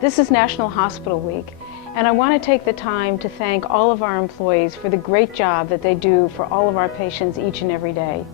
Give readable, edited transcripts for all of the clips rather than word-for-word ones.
This is National Hospital Week, and I want to take the time to thank all of our employees for the great job that they do for all of our patients each and every day.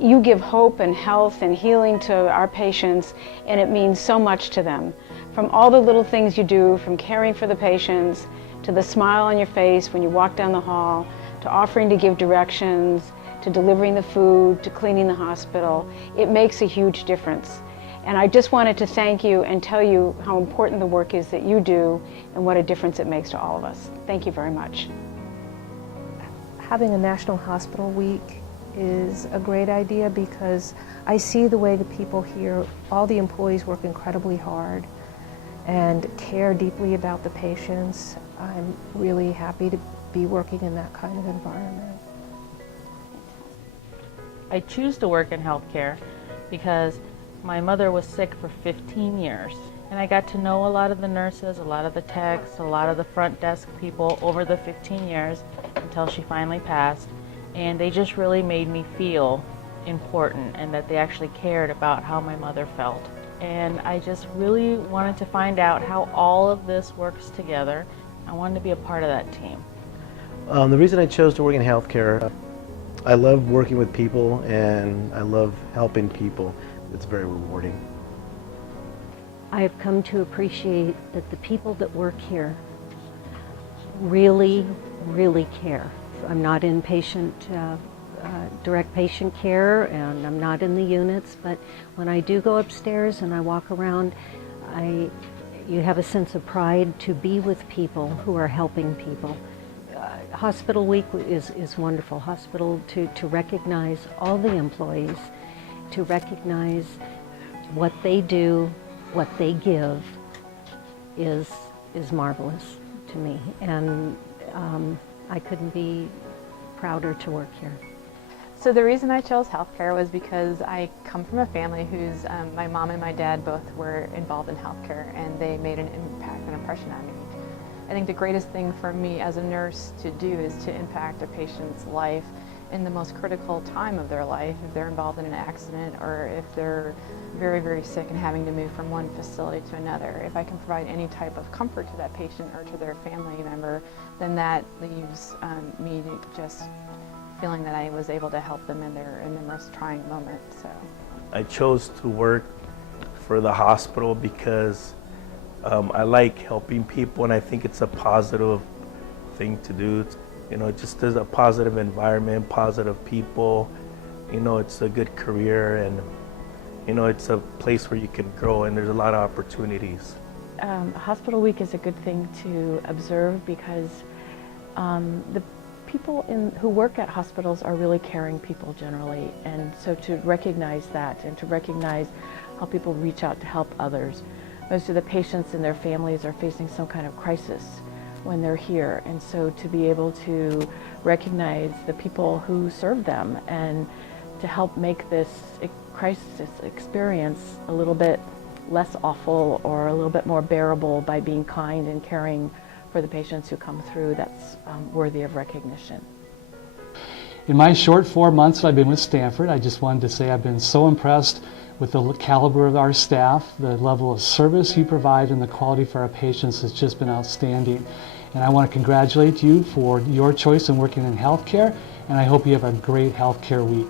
You give hope and health and healing to our patients, and it means so much to them. From all the little things you do, from caring for the patients, to the smile on your face when you walk down the hall, to offering to give directions, to delivering the food, to cleaning the hospital, it makes a huge difference. And I just wanted to thank you and tell you how important the work is that you do and what a difference it makes to all of us. Thank you very much. Having a National Hospital Week is a great idea because I see the way the people here, all the employees work incredibly hard and care deeply about the patients. I'm really happy to be working in that kind of environment. I choose to work in healthcare because my mother was sick for 15 years, and I got to know a lot of the nurses, a lot of the techs, a lot of the front desk people over the 15 years until she finally passed, and they just really made me feel important and that they actually cared about how my mother felt. And I just really wanted to find out how all of this works together. I wanted to be a part of that team. The reason I chose to work in healthcare, I love working with people and I love helping people. It's very rewarding. I have come to appreciate that the people that work here really, really care. I'm not in direct patient care, and I'm not in the units, but when I do go upstairs and I walk around, you have a sense of pride to be with people who are helping people. Hospital Week is wonderful. Hospital to recognize all the employees, to recognize what they do, what they give is marvelous to me, and I couldn't be prouder to work here. So the reason I chose healthcare was because I come from a family whose my mom and my dad both were involved in healthcare, and they made an impact and impression on me. I think the greatest thing for me as a nurse to do is to impact a patient's life in the most critical time of their life, if they're involved in an accident or if they're very, very sick and having to move from one facility to another. If I can provide any type of comfort to that patient or to their family member, then that leaves me just feeling that I was able to help them in their most trying moment. So I chose to work for the hospital because I like helping people, and I think it's a positive thing to do. You know, just there's a positive environment, positive people. You know, it's a good career, and you know, it's a place where you can grow, and there's a lot of opportunities. Hospital Week is a good thing to observe because the people who work at hospitals are really caring people generally, and so to recognize that and to recognize how people reach out to help others. Most of the patients and their families are facing some kind of crisis when they're here, and so to be able to recognize the people who serve them and to help make this crisis experience a little bit less awful or a little bit more bearable by being kind and caring for the patients who come through, that's worthy of recognition. In my short 4 months I've been with Stanford, I just wanted to say I've been so impressed with the caliber of our staff. The level of service you provide and the quality for our patients has just been outstanding. And I want to congratulate you for your choice in working in healthcare, and I hope you have a great healthcare week.